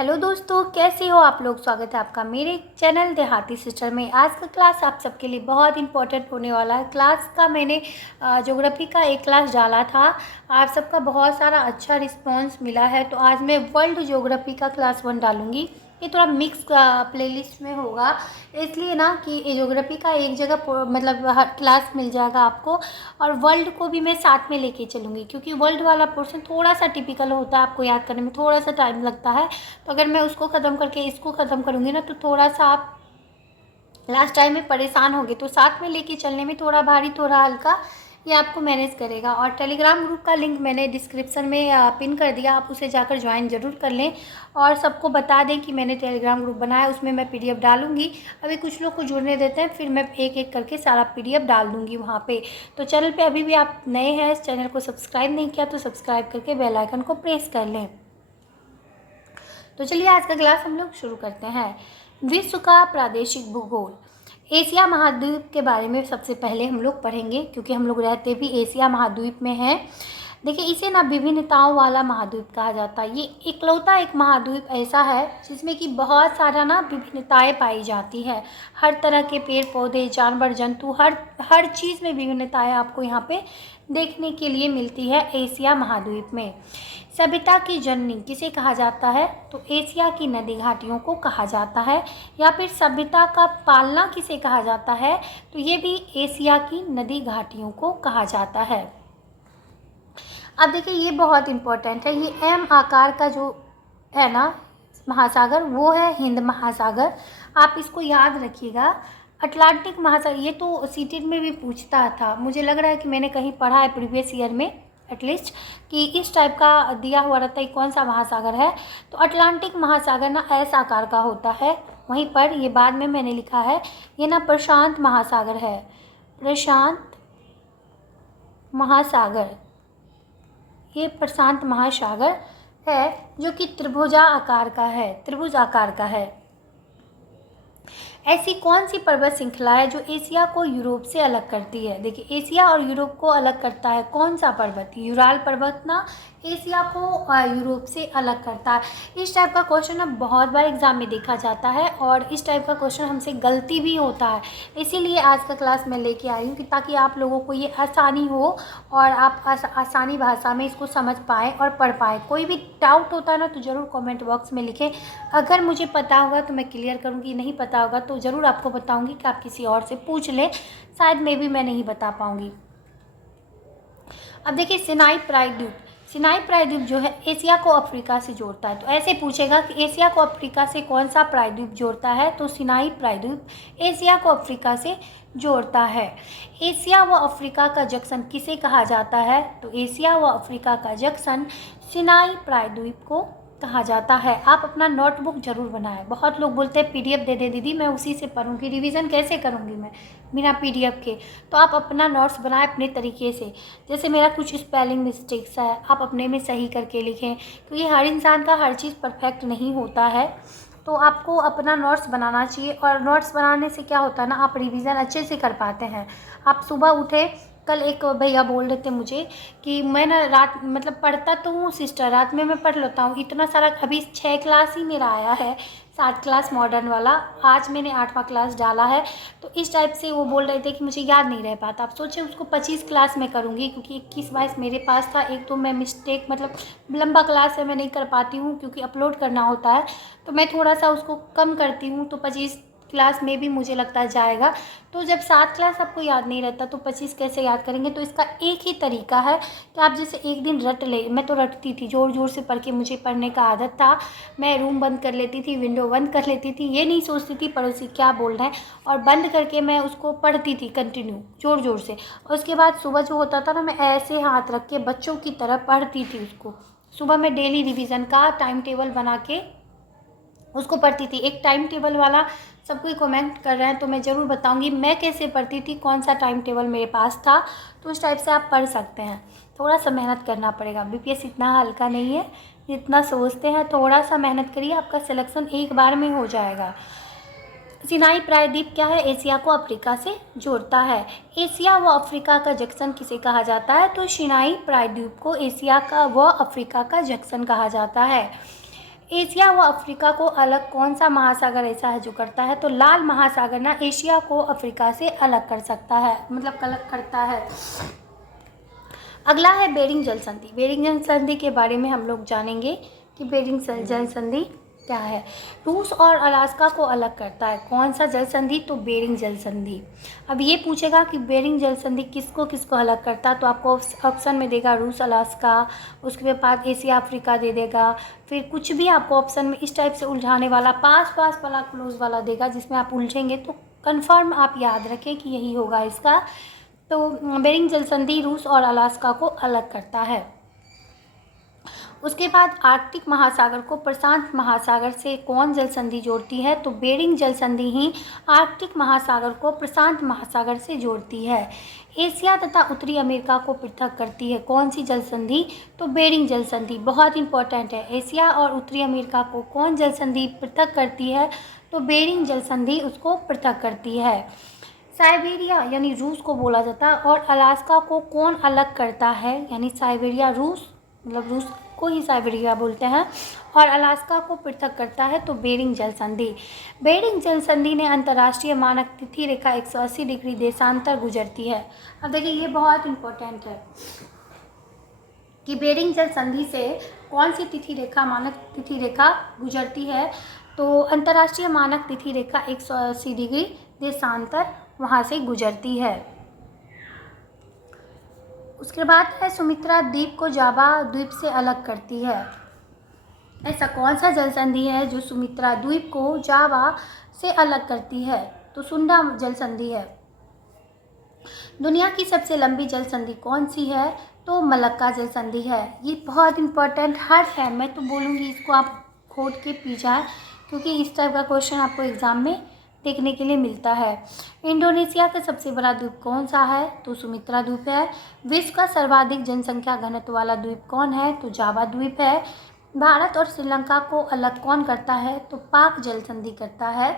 Hello दोस्तों, कैसे हो आप लोग। स्वागत है आपका मेरे चैनल देहाती सिस्टर में। आज का क्लास आप सबके लिए बहुत इंपॉर्टेंट होने वाला है। क्लास का मैंने ज्योग्राफी का एक क्लास डाला था। आप सबका बहुत सारा अच्छा रिस्पांस मिला है, तो आज मैं वर्ल्ड ज्योग्राफी का क्लास 1 डालूँगी। ये थोड़ा मिक्स प्लेलिस्ट में होगा, इसलिए ना कि ज्योग्राफी का एक जगह मतलब हर क्लास मिल जाएगा आपको, और वर्ल्ड को भी मैं साथ में लेके चलूँगी, क्योंकि वर्ल्ड वाला पोर्शन थोड़ा सा टिपिकल होता है, आपको याद करने में थोड़ा सा टाइम लगता है। तो अगर मैं उसको ख़त्म करके इसको ख़त्म करूँगी ना, तो थोड़ा सा आप लास्ट टाइम में परेशान होंगे। तो साथ में लेके चलने में थोड़ा भारी थोड़ा हल्का ये आपको मैनेज करेगा। और टेलीग्राम ग्रुप का लिंक मैंने डिस्क्रिप्शन में पिन कर दिया, आप उसे जाकर ज्वाइन ज़रूर कर लें। और सबको बता दें कि मैंने टेलीग्राम ग्रुप बनाया, उसमें मैं पीडीएफ डालूंगी। अभी कुछ लोग को जुड़ने देते हैं, फिर मैं एक एक करके सारा पीडीएफ डाल दूँगी वहाँ पे। तो चैनल पे अभी भी आप नए हैं, इस चैनल को सब्सक्राइब नहीं किया तो सब्सक्राइब करके बेल आइकन को प्रेस कर लें। तो चलिए आज का क्लास हम लोग शुरू करते हैं। विश्व का प्रादेशिक भूगोल। एशिया महाद्वीप के बारे में सबसे पहले हम लोग पढ़ेंगे, क्योंकि हम लोग रहते भी एशिया महाद्वीप में हैं। देखिए, इसे ना विभिन्नताओं वाला महाद्वीप कहा जाता है। ये इकलौता एक महाद्वीप ऐसा है जिसमें कि बहुत सारा ना विभिन्नताएं पाई जाती है। हर तरह के पेड़ पौधे, जानवर, जंतु, हर चीज़ में विभिन्नताएं आपको यहाँ पे देखने के लिए मिलती है एशिया महाद्वीप में। सभ्यता की जननी किसे कहा जाता है? तो एशिया की नदी घाटियों को कहा जाता है। या फिर सभ्यता का पालना किसे कहा जाता है? तो ये भी एशिया की नदी घाटियों को कहा जाता है। अब देखिए, ये बहुत इम्पोर्टेंट है। ये एम आकार का जो है ना महासागर, वो है हिंद महासागर। आप इसको याद रखिएगा। अटलांटिक महासागर, ये तो सीटेट में भी पूछता था, मुझे लग रहा है कि मैंने कहीं पढ़ा है प्रीवियस ईयर में एटलीस्ट, कि इस टाइप का दिया हुआ रहता है कौन सा महासागर है। तो अटलांटिक महासागर ना एस आकार का होता है। वहीं पर ये बाद में मैंने लिखा है, ये ना प्रशांत महासागर है। प्रशांत महासागर, ये प्रशांत महासागर है, जो कि त्रिभुजा आकार का है, त्रिभुज आकार का है। ऐसी कौन सी पर्वत श्रृंखला है जो एशिया को यूरोप से अलग करती है? देखिए, एशिया और यूरोप को अलग करता है कौन सा पर्वत? यूराल पर्वत ना एशिया को यूरोप से अलग करता है। इस टाइप का क्वेश्चन अब बहुत बार एग्जाम में देखा जाता है, और इस टाइप का क्वेश्चन हमसे गलती भी होता है। इसीलिए आज का क्लास मैं लेके आई हूँ कि ताकि आप लोगों को ये आसानी हो और आप आसानी भाषा में इसको समझ पाएँ और पढ़ पाएँ। कोई भी डाउट होता है ना, तो ज़रूर कमेंट बॉक्स में लिखें। अगर मुझे पता होगा तो मैं क्लियर करूँगी, नहीं पता होगा तो ज़रूर आपको बताऊँगी कि आप किसी और से पूछ लें, शायद मैं नहीं बता पाऊँगी। अब देखिए, सिनाई प्रायद्वीप। सिनाई प्रायद्वीप जो है एशिया को अफ्रीका से जोड़ता है। तो ऐसे पूछेगा कि एशिया को अफ्रीका से कौन सा प्रायद्वीप जोड़ता है? तो सिनाई प्रायद्वीप एशिया को अफ्रीका से जोड़ता है। एशिया व अफ्रीका का जंक्शन किसे कहा जाता है? तो एशिया व अफ्रीका का जंक्शन सिनाई प्रायद्वीप को कहा जाता है। आप अपना नोटबुक जरूर बनाएं। बहुत लोग बोलते हैं पीडीएफ दे दे दीदी, मैं उसी से पढ़ूंगी, रिवीजन कैसे करूंगी मैं बिना पीडीएफ के? तो आप अपना नोट्स बनाएं अपने तरीके से। जैसे मेरा कुछ स्पेलिंग मिस्टेक्स है, आप अपने में सही करके लिखें, क्योंकि हर इंसान का हर चीज़ परफेक्ट नहीं होता है। तो आपको अपना नोट्स बनाना चाहिए, और नोट्स बनाने से क्या होता है ना, आप रिवीजन अच्छे से कर पाते हैं। आप सुबह उठे, कल एक भैया बोल रहे थे मुझे कि मैं ना रात मतलब पढ़ता तो हूँ सिस्टर, रात में मैं पढ़ लेता हूँ इतना सारा। अभी 6 क्लास ही मेरा आया है, 7 क्लास मॉडर्न वाला, आज मैंने 8वां क्लास डाला है। तो इस टाइप से वो बोल रहे थे कि मुझे याद नहीं रह पाता। आप सोचें, उसको 25 क्लास में करूँगी, क्योंकि 21-22 मेरे पास था। एक तो मैं मिस्टेक मतलब लंबा क्लास है, मैं नहीं कर पाती हूँ क्योंकि अपलोड करना होता है, तो मैं थोड़ा सा उसको कम करती हूँ। तो 25 क्लास में भी मुझे लगता है जाएगा। तो जब 7 क्लास आपको याद नहीं रहता तो 25 कैसे याद करेंगे? तो इसका एक ही तरीका है कि आप जैसे एक दिन रट ले। मैं तो रटती थी, ज़ोर ज़ोर से पढ़ के मुझे पढ़ने का आदत था। मैं रूम बंद कर लेती थी, विंडो बंद कर लेती थी, ये नहीं सोचती थी पड़ोसी क्या बोल रहे हैं, और बंद करके मैं उसको पढ़ती थी कंटिन्यू ज़ोर ज़ोर से। और उसके बाद सुबह जो होता था ना, मैं ऐसे हाथ रख के बच्चों की तरह पढ़ती थी उसको। सुबह मैं डेली रिवीजन का टाइम टेबल बना के उसको पढ़ती थी। एक टाइम टेबल वाला सब कोई कमेंट कर रहे हैं, तो मैं ज़रूर बताऊंगी मैं कैसे पढ़ती थी, कौन सा टाइम टेबल मेरे पास था। तो उस टाइप से आप पढ़ सकते हैं। थोड़ा सा मेहनत करना पड़ेगा, बीपीएस इतना हल्का नहीं है जितना सोचते हैं। थोड़ा सा मेहनत करिए, आपका सिलेक्शन एक बार में हो जाएगा। सिनाई प्रायद्वीप क्या है? एशिया को अफ्रीका से जोड़ता है। एशिया व अफ्रीका का जंक्शन किसे कहा जाता है? तो सिनाई प्रायद्वीप को एशिया का व अफ्रीका का जंक्शन कहा जाता है। एशिया व अफ्रीका को अलग कौन सा महासागर ऐसा है जो करता है? तो लाल महासागर ना एशिया को अफ्रीका से अलग कर सकता है, मतलब अलग करता है। अगला है बेरिंग जल संधि। बेरिंग जल संधि के बारे में हम लोग जानेंगे कि बेरिंग जल संधि क्या है। रूस और अलास्का को अलग करता है कौन सा जल संधि? तो बेरिंग जल संधि। अब ये पूछेगा कि बेरिंग जल संधि किसको किसको अलग करता है, तो आपको ऑप्शन में देगा रूस अलास्का, उसके बाद एशिया अफ्रीका दे देगा, फिर कुछ भी आपको ऑप्शन में इस टाइप से उलझाने वाला पास पास वाला क्लोज वाला देगा, जिसमें आप उलझेंगे तो कन्फर्म आप याद रखें कि यही होगा इसका। तो बेरिंग जल संधि रूस और अलास्का को अलग करता है। उसके बाद आर्कटिक महासागर को प्रशांत महासागर से कौन जल संधि जोड़ती है? तो बेरिंग जल संधि ही आर्कटिक महासागर को प्रशांत महासागर से जोड़ती है। एशिया तथा उत्तरी अमेरिका को पृथक करती है कौन सी जल संधि? तो बेरिंग जल संधि। बहुत इंपॉर्टेंट है, एशिया और उत्तरी अमेरिका को कौन जल संधि पृथक करती है? तो बेरिंग जल संधि उसको पृथक करती है। साइबेरिया यानी रूस को बोला जाता है, और अलास्का को कौन अलग करता है? यानी साइबेरिया रूस, मतलब रूस को ही साइबेरिया बोलते हैं, और अलास्का को पृथक करता है तो बेरिंग जल संधि। बेरिंग जल संधि ने अंतर्राष्ट्रीय मानक तिथि रेखा 180 डिग्री देशांतर गुजरती है। अब देखिए ये बहुत इंपॉर्टेंट है कि बेरिंग जल संधि से कौन सी तिथि रेखा मानक तिथि रेखा गुजरती है? तो अंतर्राष्ट्रीय मानक तिथि रेखा 180 डिग्री देशांतर वहाँ से गुजरती है। उसके बाद है सुमित्रा द्वीप को जावा द्वीप से अलग करती है। ऐसा कौन सा जल संधि है जो सुमित्रा द्वीप को जावा से अलग करती है? तो सुंडा जल संधि है। दुनिया की सबसे लंबी जल संधि कौन सी है? तो मलक्का जल संधि है। ये बहुत इंपॉर्टेंट हर है, मैं तो बोलूँगी इसको आप खोद के पी जाए, क्योंकि इस टाइप का क्वेश्चन आपको एग्जाम में देखने के लिए मिलता है। इंडोनेशिया का सबसे बड़ा द्वीप कौन सा है? तो सुमित्रा द्वीप है। विश्व का सर्वाधिक जनसंख्या घनत्व वाला द्वीप कौन है? तो जावा द्वीप है। भारत और श्रीलंका को अलग कौन करता है? तो पाक जल संधि करता है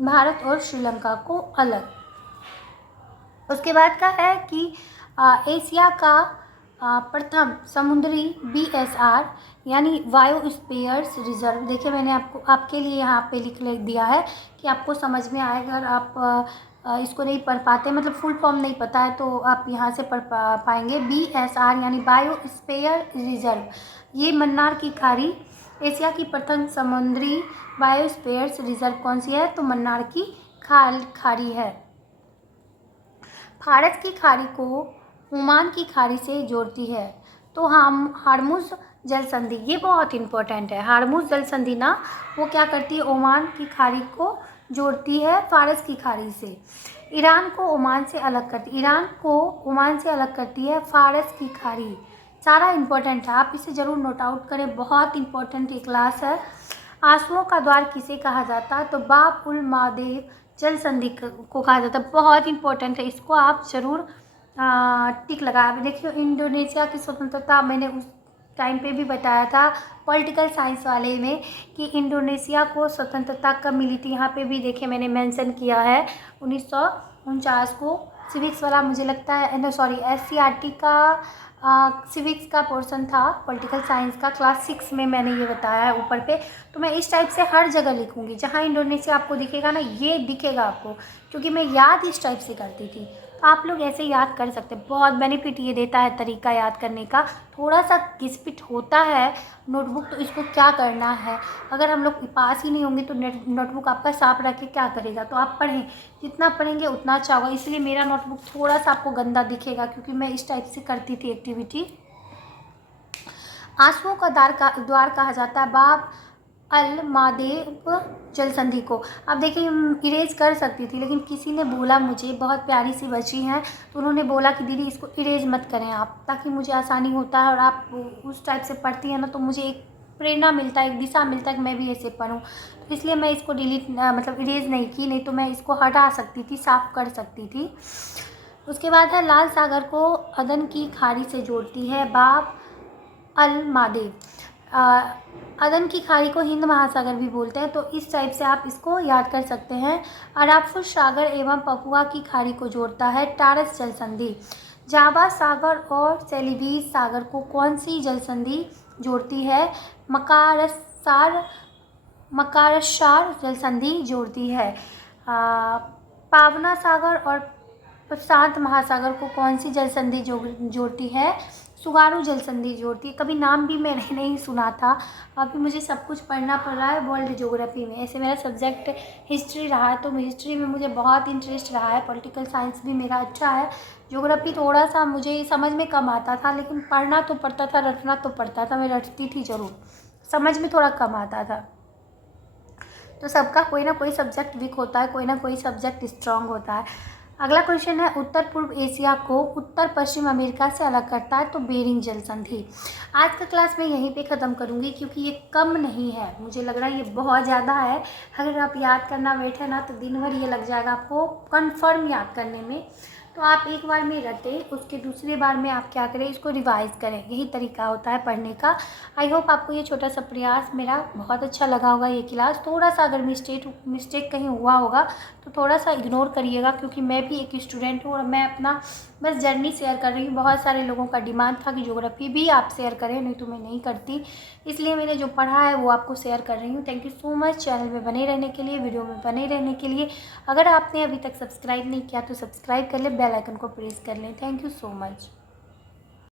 भारत और श्रीलंका को अलग। उसके बाद का है कि एशिया का प्रथम समुद्री BSR यानी बायोस्फीयर्स रिजर्व। देखिए मैंने आपके लिए यहाँ पे लिख दिया है कि आपको समझ में आएगा। अगर आप इसको नहीं पढ़ पाते, मतलब फुल फॉर्म नहीं पता है, तो आप यहाँ से पढ़ पाएंगे। BSR यानी बायोस्फीयर रिजर्व। ये मन्नार की खाड़ी, एशिया की प्रथम समुद्री बायोस्फीयर्स रिजर्व कौन सी है? तो मन्नार की खाड़ी है। फारस की खाड़ी को ओमान की खाड़ी से जोड़ती है तो हम हार्मुज जल संधि, ये बहुत इंपॉर्टेंट है। हार्मुज जल संधि ना वो क्या करती है? ओमान की खाड़ी को जोड़ती है फारस की खाड़ी से। ईरान को ओमान से अलग करती, ईरान को ओमान से अलग करती है फारस की खाड़ी। सारा इंपॉर्टेंट है, आप इसे ज़रूर नोट आउट करें, बहुत इंपॉर्टेंट ये क्लास है। आंसुओं का द्वार किसे कहा जाता है? तो बाब उल मादेव जल संधि को कहा जाता है। बहुत इंपॉर्टेंट है, इसको आप ज़रूर टिक लगा। देखिए इंडोनेशिया की स्वतंत्रता मैंने उस टाइम पे भी बताया था पॉलिटिकल साइंस वाले में कि इंडोनेशिया को स्वतंत्रता कब मिली थी। यहाँ पे भी देखिए मैंने मेंशन किया है 1949 को। सिविक्स वाला मुझे लगता है, नो सॉरी, SCRT का सिविक्स का पोर्शन था, पॉलिटिकल साइंस का क्लास 6 में मैंने ये बताया है ऊपर पे। तो मैं इस टाइप से हर जगह लिखूँगी, जहाँ इंडोनेशिया आपको दिखेगा ना ये दिखेगा आपको, क्योंकि मैं याद इस टाइप से करती थी। तो आप लोग ऐसे याद कर सकते हैं, बहुत बेनिफिट ये देता है तरीका याद करने का। थोड़ा सा घिसपिट होता है नोटबुक, तो इसको क्या करना है, अगर हम लोग पास ही नहीं होंगे तो नोटबुक आपका साफ रख के क्या करेगा। तो आप पढ़ें, जितना पढ़ेंगे उतना अच्छा होगा। इसलिए मेरा नोटबुक थोड़ा सा आपको गंदा दिखेगा, क्योंकि मैं इस टाइप से करती थी एक्टिविटी। आंसुओं का द्वार कहा जाता है बाब अल मादेव जल संधि को। अब देखिए इरेज कर सकती थी, लेकिन किसी ने बोला, मुझे बहुत प्यारी सी बच्ची हैं, तो उन्होंने बोला कि दीदी इसको इरेज मत करें आप, ताकि मुझे आसानी होता है और आप उस टाइप से पढ़ती हैं ना, तो मुझे एक प्रेरणा मिलता है, एक दिशा मिलता है कि मैं भी ऐसे पढूं। तो इसलिए मैं इसको डिलीट मतलब इरेज नहीं की, नहीं तो मैं इसको हटा सकती थी, साफ कर सकती थी। उसके बाद है लाल सागर को अदन की खाड़ी से जोड़ती है बाब अल मादेव। अदन की खाड़ी को हिंद महासागर भी बोलते हैं, तो इस टाइप से आप इसको याद कर सकते हैं। अराफुर सागर एवं पपुआ की खाड़ी को जोड़ता है टारस जल संधि। जावा सागर और सेलिबीज सागर को कौन सी जल संधि जोड़ती है? मकारस मकारशार जल संधि जोड़ती है? पावना सागर और प्रशांत महासागर को कौन सी जल संधि जोड़ती है? सुगारू जल संधि जोड़ती है। कभी नाम भी मैंने नहीं सुना था, अभी मुझे सब कुछ पढ़ना पड़ रहा है वर्ल्ड ज्योग्राफी में। ऐसे मेरा सब्जेक्ट हिस्ट्री रहा है, तो हिस्ट्री में मुझे बहुत इंटरेस्ट रहा है। पॉलिटिकल साइंस भी मेरा अच्छा है। ज्योग्राफी थोड़ा सा मुझे समझ में कम आता था, लेकिन पढ़ना तो पड़ता था, रटना तो पड़ता था। मैं रटती थी ज़रूर, समझ में थोड़ा कम आता था। तो सबका कोई ना कोई सब्जेक्ट वीक होता है, कोई ना कोई सब्जेक्ट स्ट्रांग होता है। अगला क्वेश्चन है, उत्तर पूर्व एशिया को उत्तर पश्चिम अमेरिका से अलग करता है? तो बेरिंग जल संधि। आज का क्लास मैं यहीं पे ख़त्म करूँगी, क्योंकि ये कम नहीं है, मुझे लग रहा है ये बहुत ज़्यादा है। अगर आप याद करना बैठे ना तो दिन भर ये लग जाएगा आपको कन्फर्म याद करने में। तो आप एक बार में रटें, उसके दूसरे बार में आप क्या करें, इसको रिवाइज़ करें। यही तरीका होता है पढ़ने का। आई होप आपको ये छोटा सा प्रयास मेरा बहुत अच्छा लगा होगा। ये क्लास थोड़ा सा अगर मिस्टेक कहीं हुआ होगा तो थोड़ा सा इग्नोर करिएगा, क्योंकि मैं भी एक स्टूडेंट हूँ और मैं अपना बस जर्नी शेयर कर रही हूँ। बहुत सारे लोगों का डिमांड था कि ज्योग्राफी भी आप शेयर करें, नहीं तो मैं नहीं करती, इसलिए मैंने जो पढ़ा है वो आपको शेयर कर रही हूँ। Thank you so much channel में बने रहने के लिए, वीडियो में बने रहने के लिए। अगर आपने अभी तक सब्सक्राइब नहीं किया तो सब्सक्राइब कर लें, बेल आइकन को प्रेस कर लें। Thank you so much.